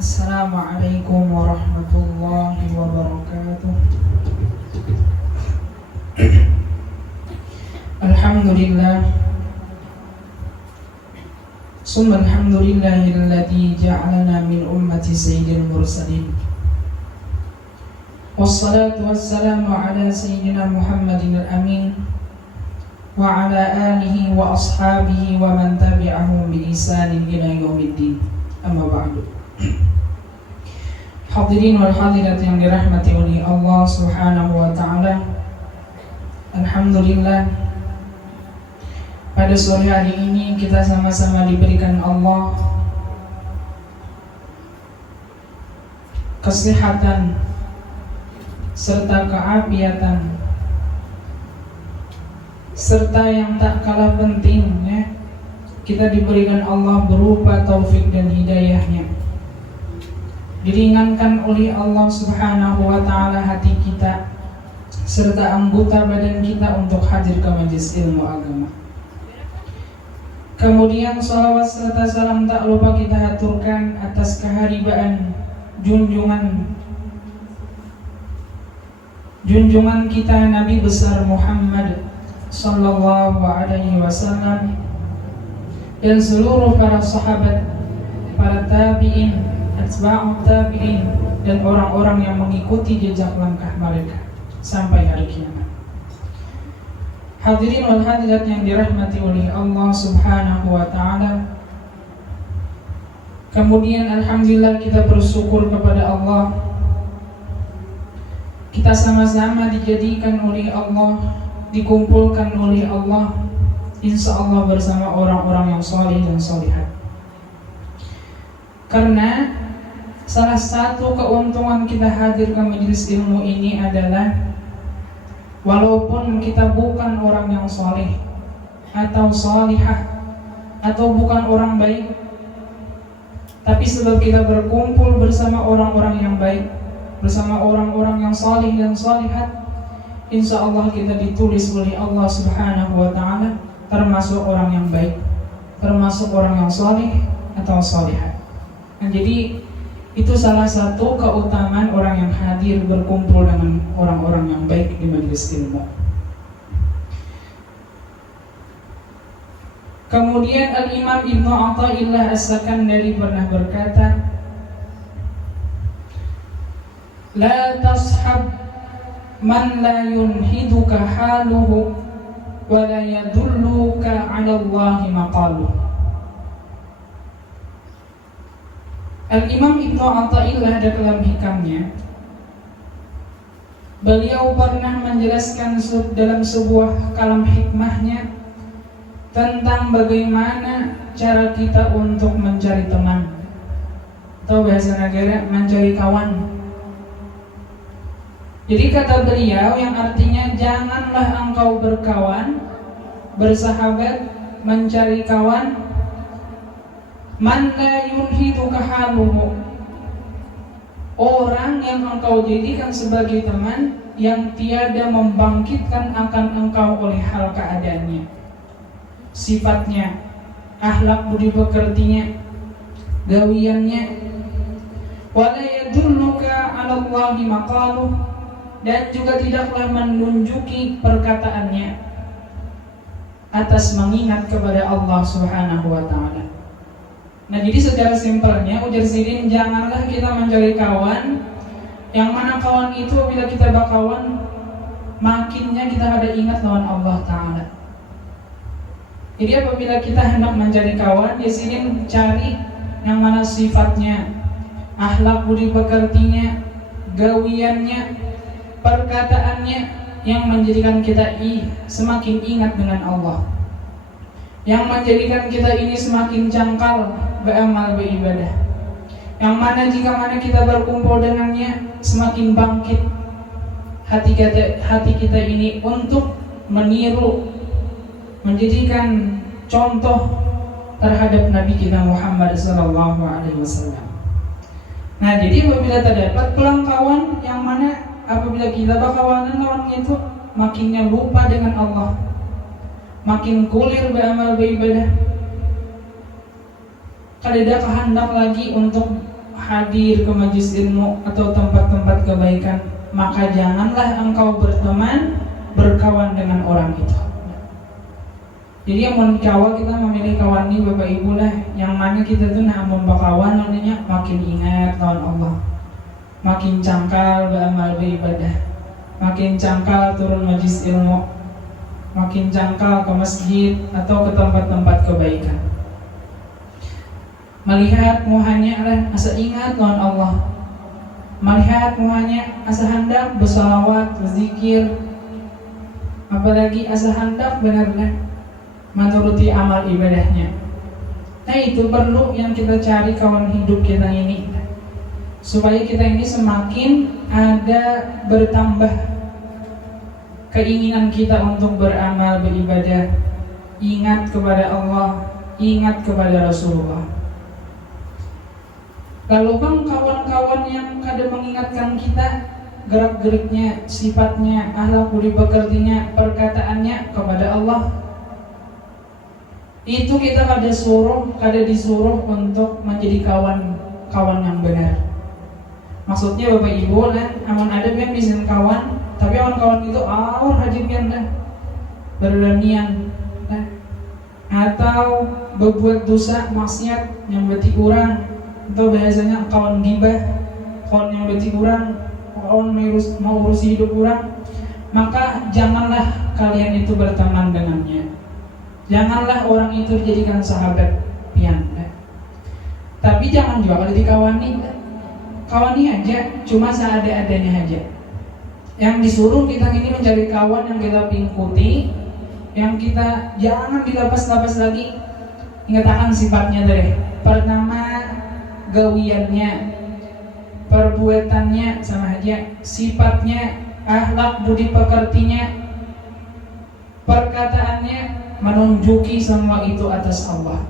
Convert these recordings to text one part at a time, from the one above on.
Assalamualaikum warahmatullahi wabarakatuh. Alhamdulillah. Summa alhamdulillahilladzi ja'alana min ummati sayyidil mursalin. Wassalatu wassalamu ala sayyidina Muhammadin al-amin wa ala alihi wa ashabihi wa man tabi'ahum bi ihsanin ila yaumiddin. Amma ba'du. Hadirin wal hadirat yang dirahmati oleh Allah Subhanahu wa taala. Alhamdulillah, pada sore hari ini kita sama-sama diberikan Allah kesehatan serta keafiatan, serta yang tak kalah pentingnya kita diberikan Allah berupa taufik dan hidayahnya. Diringankan oleh Allah Subhanahu wa taala hati kita serta anggota badan kita untuk hadir ke majelis ilmu agama. Kemudian salawat serta salam tak lupa kita haturkan atas keharibaan junjungan kita Nabi besar Muhammad sallallahu alaihi wasallam dan seluruh para sahabat, para tabi'in, atba'ut tabi'in, dan orang-orang yang mengikuti jejak langkah mereka sampai hari kiamat. Hadirin wal hadirat yang dirahmati oleh Allah Subhanahu wa taala. Kemudian alhamdulillah kita bersyukur kepada Allah. Kita sama-sama dijadikan oleh Allah, dikumpulkan oleh Allah, insya Allah bersama orang-orang yang saleh dan salihat. Karena salah satu keuntungan kita hadir ke majelis ilmu ini adalah walaupun kita bukan orang yang saleh atau salihah atau bukan orang baik, tapi sebab kita berkumpul bersama orang-orang yang baik, bersama orang-orang yang salih dan salihat, insya Allah kita ditulis oleh Allah Subhanahu wa ta'ala termasuk orang yang baik, termasuk orang yang salih atau salihat. Nah, jadi itu salah satu keutamaan orang yang hadir berkumpul dengan orang-orang yang baik di majelis ilmu. Kemudian Al-Imam Ibnu Athaillah As-Sakandari pernah berkata, la tashab man la yunhiduka haluhu wa la yadulluka 'ala Allahi maqaluhu. Al-Imam Ibnu Athaillah ada dalam hikamnya, beliau pernah menjelaskan dalam sebuah kalam hikmahnya tentang bagaimana cara kita untuk mencari teman, atau bahasa negara mencari kawan. Jadi kata beliau yang artinya janganlah engkau berkawan, bersahabat, mencari kawan man la yunhiduka haluhu, orang yang engkau jadikan sebagai teman yang tiada membangkitkan akan engkau oleh hal keadaannya, sifatnya, akhlak budi pekertinya, gawiannya, wala yadulluka 'ala Allahi maqaluh, dan juga tidaklah menunjuki perkataannya atas mengingat kepada Allah Subhanahu wa ta'ala. Nah, jadi secara simpelnya ujar Sidin, janganlah kita mencari kawan yang mana kawan itu bila kita berkawan makinnya kita ada ingat lawan Allah Ta'ala. Jadi apabila kita hendak mencari kawan, di sini cari yang mana sifatnya, akhlak budi pekertinya, gawiannya, perkataannya yang menjadikan kita semakin ingat dengan Allah, yang menjadikan kita ini semakin cangkal beramal beribadah, yang mana jika mana kita berkumpul dengannya semakin bangkit hati kita ini untuk meniru, menjadikan contoh terhadap Nabi kita Muhammad sallallahu alaihi wasallam. Nah, jadi apabila terdapat pelang kawan yang mana apabila kita berkawanan lawan itu makinnya lupa dengan Allah, makin kulir beramal beribadah, kadeda kehendak lagi untuk hadir ke majelis ilmu atau tempat-tempat kebaikan, maka janganlah engkau berteman, berkawan dengan orang itu. Jadi yang kawan kita memilih kawan ini Bapak Ibu lah, yang mana kita tuh membakawan namanya makin ingat lawan Allah, makin cangkal beramal beribadah, makin cangkal turun majelis ilmu, makin cangkal ke masjid atau ke tempat-tempat kebaikan. Melihat muhanya adalah asa ingat lawan Allah, melihat muhanya asa hendak bersalawat, berzikir, apalagi asa hendak benar-benar menuruti amal ibadahnya. Nah itu perlu yang kita cari kawan hidup kita ini, supaya kita ini semakin ada bertambah keinginan kita untuk beramal beribadah, ingat kepada Allah, ingat kepada Rasulullah. Kalau bang kawan-kawan yang kadang mengingatkan kita, gerak-geriknya, sifatnya, akhlak budi pekertinya, perkataannya kepada Allah, itu kita kada disuruh untuk menjadi kawan yang benar. Maksudnya Bapak Ibu lah, aman ada yang bisa kawan, tapi kawan itu rajin dah beranian dah, atau berbuat dosa maksiat yang berarti kurang, atau biasanya kawan gibah, kawan yang berarti kurang, kawan mau urus hidup kurang, maka janganlah kalian itu berteman dengannya. Janganlah orang itu dijadikan sahabat pian. Tapi jangan juga kalau kawani aja, cuma seada-adanya aja. Yang disuruh kita ini mencari kawan yang kita ikuti, yang kita jangan dilepas-lepas lagi. Ingatakan sifatnya deh. Pertama, gawiannya, perbuatannya sama aja, sifatnya, akhlak budi pekertinya, perkataannya menunjuki semua itu atas Allah,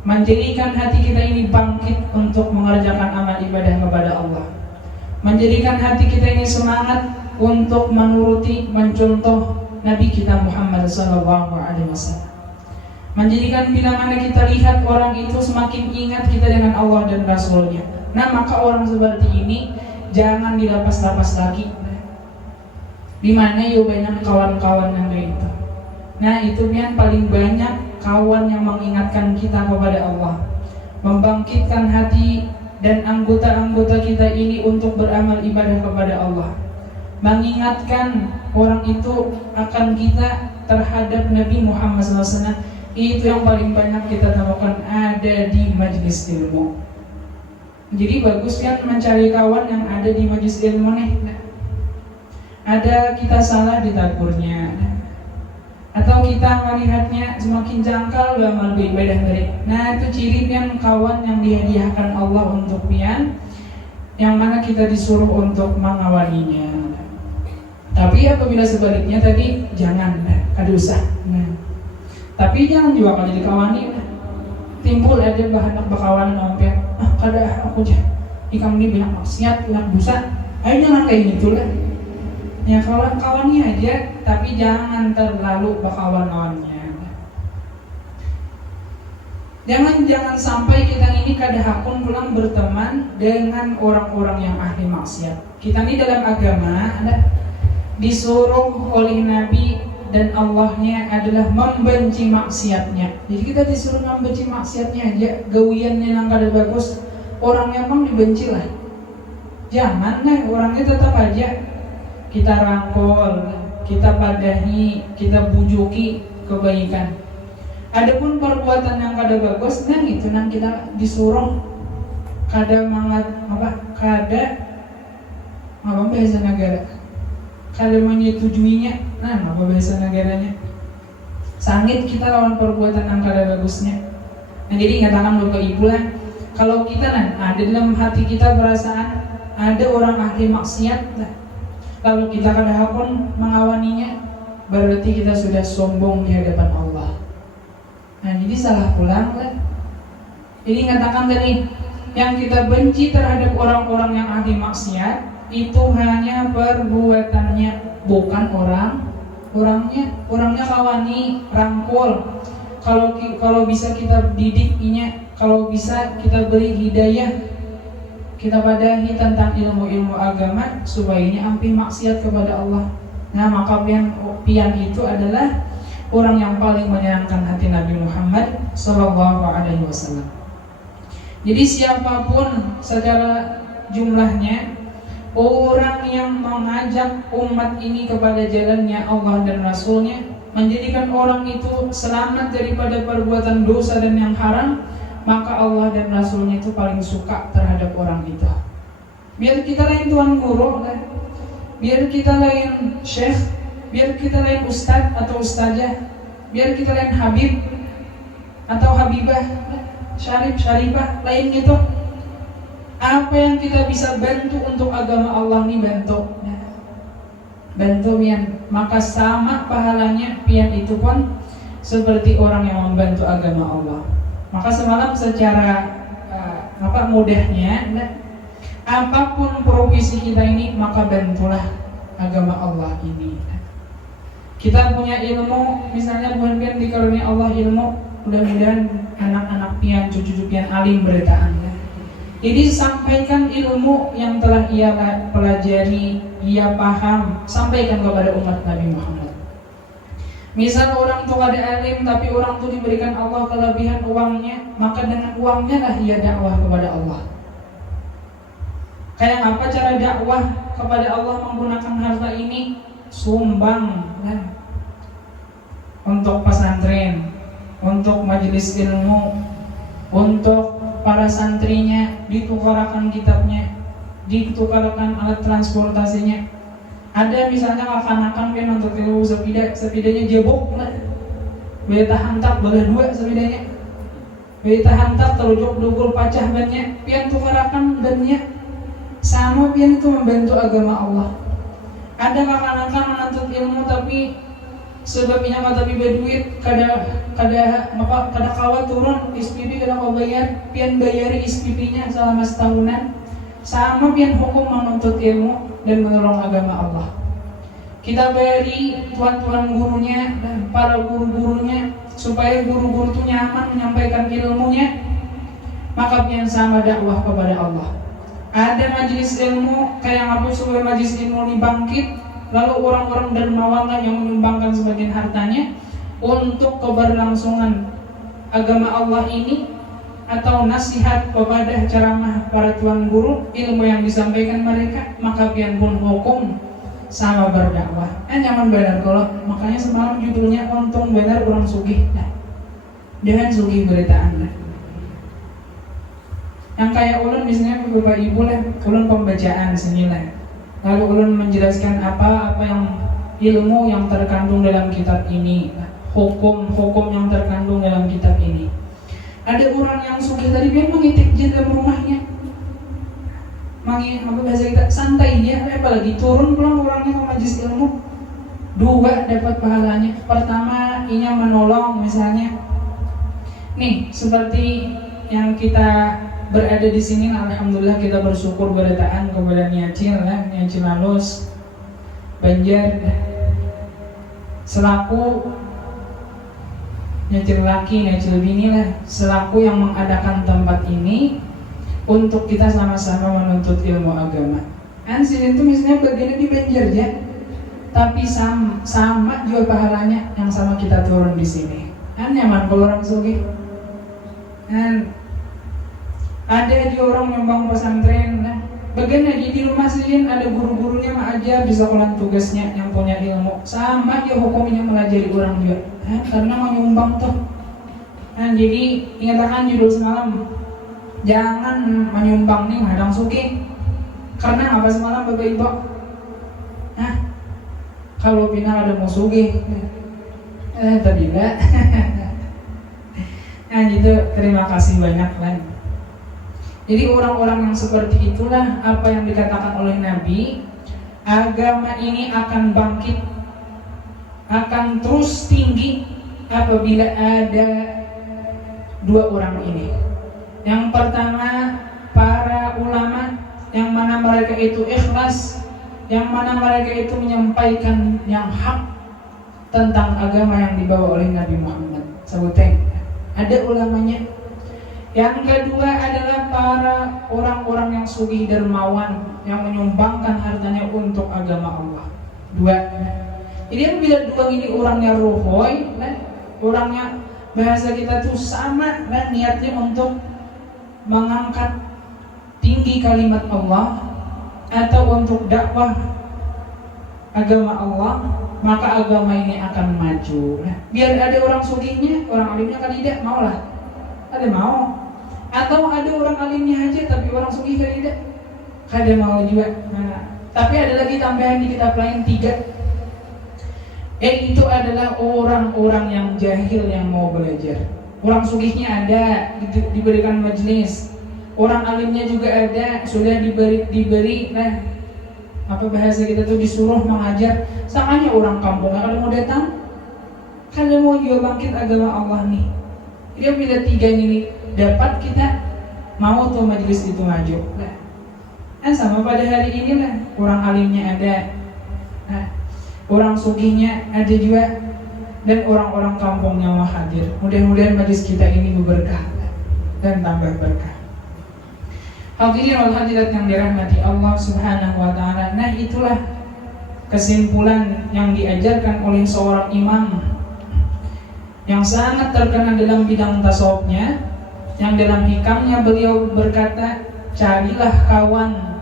menjadikan hati kita ini bangkit untuk mengerjakan amal ibadah kepada Allah, menjadikan hati kita ini semangat untuk menuruti, mencontoh Nabi kita Muhammad SAW, menjadikan bila mana kita lihat orang itu semakin ingat kita dengan Allah dan Rasulnya. Nah maka orang seperti ini jangan dilapas-lapas lagi, dimana yuk banyak kawan-kawan yang kayak itu. Nah itu yang paling banyak kawan yang mengingatkan kita kepada Allah, membangkitkan hati dan anggota-anggota kita ini untuk beramal ibadah kepada Allah, mengingatkan orang itu akan kita terhadap Nabi Muhammad SAW. Itu yang paling banyak kita temukan ada di majelis ilmu. Jadi bagus kan mencari kawan yang ada di majelis ilmu nih. Ada kita salah ditakurnya, atau kita melihatnya semakin jangkal beramal beribadah dari. Nah itu ciri pian kawan yang dihadiahkan Allah untuk pian, yang mana kita disuruh untuk mengawalinya. Tapi apabila sebaliknya tadi jangan, kada usah. Nah, tapi jangan juga kalau jadi kawani timbul ada bahan bakawan nampil. Kada aku aja. Ikam ini bilang maksiat, bilang dosa. Ayo jangan kayak gitulah. Ya kalau kawannya aja, tapi jangan terlalu bakawan-kawannya. Jangan sampai kita ini kada hakun pulang berteman dengan orang-orang yang ahli maksiat. Kita ini dalam agama ada disuruh oleh Nabi dan Allahnya adalah membenci maksiatnya. Jadi kita disuruh membenci maksiatnya aja, gawiannya yang kada bagus, orangnya emang dibenci lah. Jangan lah, orangnya tetap aja kita rangkul, kita padahi, kita bujuki kebaikan. Adapun perbuatan yang kada bagus, nah itu nang kita disuruh kada kada bahasa negara, kada menyetujuinya. Nah apa bahasa negaranya? Sangit kita lawan perbuatan yang kada bagusnya. Nah jadi ingatakan Bapak Ibu lah, kalau kita ada dalam hati kita perasaan ada orang ahli maksiat, lalu kita kada hakun mengawaninya, berarti kita sudah sombong di hadapan Allah. Nah jadi salah pulang lah. Jadi ngatakan tadi, yang kita benci terhadap orang-orang yang ahli maksiat itu hanya perbuatannya, bukan orangnya kawani, rangkul. Kalau bisa kita didiknya, kalau bisa kita beri hidayah, kita padahi tentang ilmu-ilmu agama supaya ini ampi maksiat kepada Allah. Nah, maka pian itu adalah orang yang paling menyenangkan hati Nabi Muhammad SAW. Jadi siapapun secara jumlahnya orang yang mengajak umat ini kepada jalannya Allah dan Rasulnya, menjadikan orang itu selamat daripada perbuatan dosa dan yang haram, maka Allah dan Rasulnya itu paling suka terhadap orang itu. Biar kita lain tuan guru, biar kita lain syekh, biar kita lain ustadz atau ustazah, biar kita lain habib atau habibah, syarif, syarifah, lain itu, apa yang kita bisa bantu untuk agama Allah ini bantu pian, maka sama pahalanya pian itu pun seperti orang yang membantu agama Allah. Maka semalam secara mudahnya, apapun profesi kita ini, maka bantulah agama Allah ini. Kita punya ilmu, misalnya bukan pian dikarunia Allah ilmu, mudah-mudahan anak-anak pian, cucu-cucu pian alim beritaan. Jadi sampaikan ilmu yang telah ia pelajari, ia paham, sampaikan kepada umat Nabi Muhammad. Misal orang tuh ada alim tapi orang tuh diberikan Allah kelebihan uangnya, maka dengan uangnya lah ia dakwah kepada Allah. Kayak apa cara dakwah kepada Allah menggunakan harta ini? Sumbang untuk pesantren, untuk majelis ilmu, untuk para santrinya, ditukarakan kitabnya, ditukarakan alat transportasinya. Ada misalnya kakanakan pian untuk ilmu sepedanya jebok lah, beta hantak belah dua sepedanya, beta hantak terujuk dugul pacah bannya, pian tukarakan bannya, sama pian itu membantu agama Allah. Ada kakanakan menuntut ilmu tapi sebabnya kata biba duit kada kawat turun SPP kada kau bayar, pian bayari SPP-nya selama setahunan. Sama pian hukum menuntut ilmu dan menolong agama Allah. Kita bayari tuan-tuan gurunya dan para guru-gurunya supaya guru-guru itu nyaman menyampaikan ilmunya, maka pian sama dakwah kepada Allah. Ada majelis ilmu kayak apa supaya majelis ilmu ini bangkit, lalu orang-orang dermawan yang menyumbangkan sebagian hartanya untuk keberlangsungan agama Allah ini, atau nasihat kepada ceramah para tuan guru, ilmu yang disampaikan mereka, maka pian pun hukum sama berdakwah. Nyaman benar kalau makanya semalam judulnya untung benar orang sugih. Jangan sugih beritaan. Yang kayak ulun misalnya Bapak Ibu lah, ulun pembacaan senilai. Lalu ulun menjelaskan apa yang ilmu yang terkandung dalam kitab ini, hukum-hukum yang terkandung dalam kitab ini. Ada orang yang sugih tadi dia mengitik je dalam rumahnya, bahasa kita santai dia, apalagi turun pulang orangnya ke majelis ilmu, dua dapat pahalanya. Pertama, inya menolong misalnya, nih seperti yang kita berada di sini, alhamdulillah kita bersyukur beritaan kepada Niacil Halus Banjar selaku Nyacil laki, nyacil bini lah, selaku yang mengadakan tempat ini untuk kita sama-sama menuntut ilmu agama. Kan sini tuh misalnya bagiannya di Banjar ya, tapi sama juga pahalanya yang sama kita turun di sini. Kan nyaman kalau orang sugih. Kan ada di orang nyumbang pesantren, nah bagiannya di rumah sini ada guru-gurunya mengajar di sekolah tugasnya yang punya ilmu, sama dia hukumnya melajari orang juga. Karena menyumbang tuh. Nah, jadi ingatkan judul semalam, jangan menyumbang nih hadang sugih. Karena apa semalam Bapak Ibu? Kalau pinang ada mau sugih, tadi enggak. Nah, gitu. Terima kasih banyak lah. Jadi orang-orang yang seperti itulah apa yang dikatakan oleh Nabi, agama ini akan bangkit, akan terus tinggi apabila ada dua orang ini. Yang pertama, para ulama yang mana mereka itu ikhlas, yang mana mereka itu menyampaikan yang hak tentang agama yang dibawa oleh Nabi Muhammad. Sebuteng, ada ulamanya. Yang kedua adalah para orang-orang yang sugih dermawan yang menyumbangkan hartanya untuk agama Allah. Dua. Jadi bila dua ini orangnya rohoy, orangnya bahasa kita tuh sama, niatnya untuk mengangkat tinggi kalimat Allah atau untuk dakwah agama Allah, maka agama ini akan maju. Biar ada orang sugihnya, orang alimnya kan tidak mau lah. Ada mau. Atau ada orang alimnya aja tapi orang sugih kan tidak. Kada mau juga. Nah, tapi ada lagi tambahan di kitab lain 3. Itu adalah orang-orang yang jahil yang mau belajar. Orang sugihnya ada, diberikan majelis. Orang alimnya juga ada, sudah diberi apa bahasa kita tuh disuruh mengajar. Sakanya orang kampungnya kalau mau datang, kalau mau juga bangkit agama Allah nih. Dia bila 3 ini dapat, kita mau tuh majelis itu maju. Sama pada hari ini orang alimnya ada, orang sugihnya ada juga, dan orang-orang kampungnya mau hadir. Mudah-mudahan majelis kita ini berberkah dan tambah berkah. Hadirin wal hadirat yang dirahmati Allah Subhanahu wa taala. Nah, itulah kesimpulan yang diajarkan oleh seorang imam yang sangat terkenal dalam bidang tasawufnya, yang dalam hikamnya beliau berkata, carilah kawan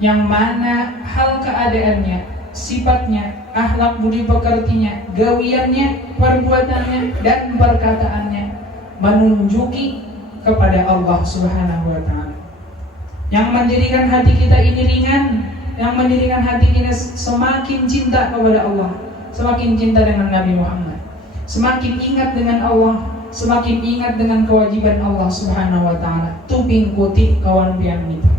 yang mana hal keadaannya, sifatnya, akhlak budi pekertinya, gawiannya, perbuatannya, dan perkataannya menunjuki kepada Allah Subhanahu wa taala. Yang menjadikan hati kita ini ringan, yang menjadikan hati kita semakin cinta kepada Allah, semakin cinta dengan Nabi Muhammad, semakin ingat dengan Allah, semakin ingat dengan kewajiban Allah Subhanahu wa taala. Tuping kuti kawan pian itu.